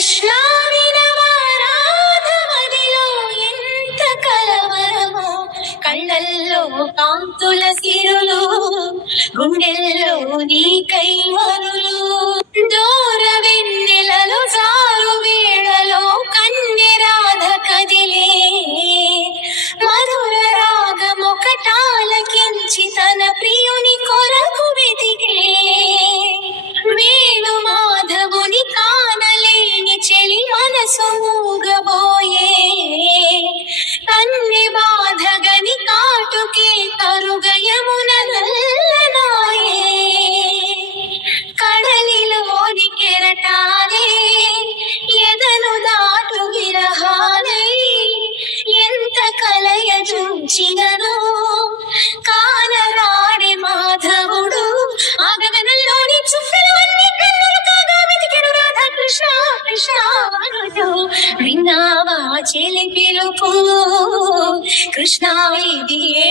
కృష్ణ వినవారాధమదిలో ఎంత కలవరమో కళ్ళల్లో కాంతుల సిరులు గుండెల్లో నీ కైవరులు. చూచినను. కానరాడే మాధవుడు ఆ గగనంలోని చుక్కలు అన్ని కన్నులు కాగా వెతికెను రాధా కృష్ణ కృష్ణ అనుతూ విన్నావా చెలి పిలుపు కృష్ణ ఇది ఏ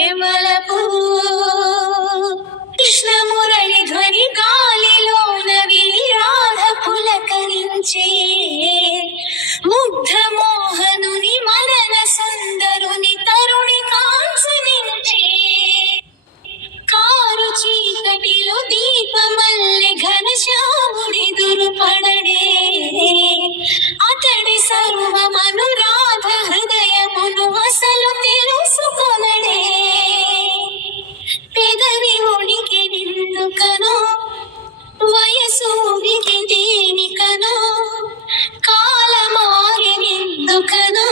నికను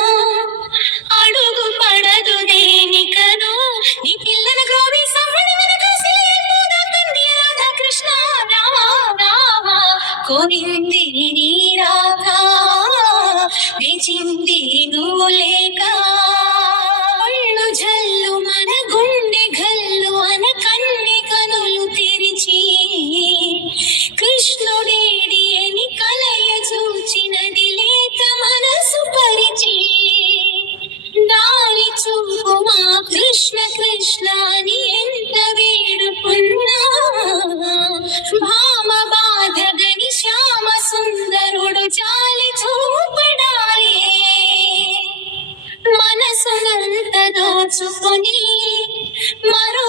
అడుగు పడదు దేనికను. నీ పిల్లల గ్రోవి సమ్మడి వెనక సేపుదకండి రాధాకృష్ణ. నువ్వు లేక మరచుకొని మరో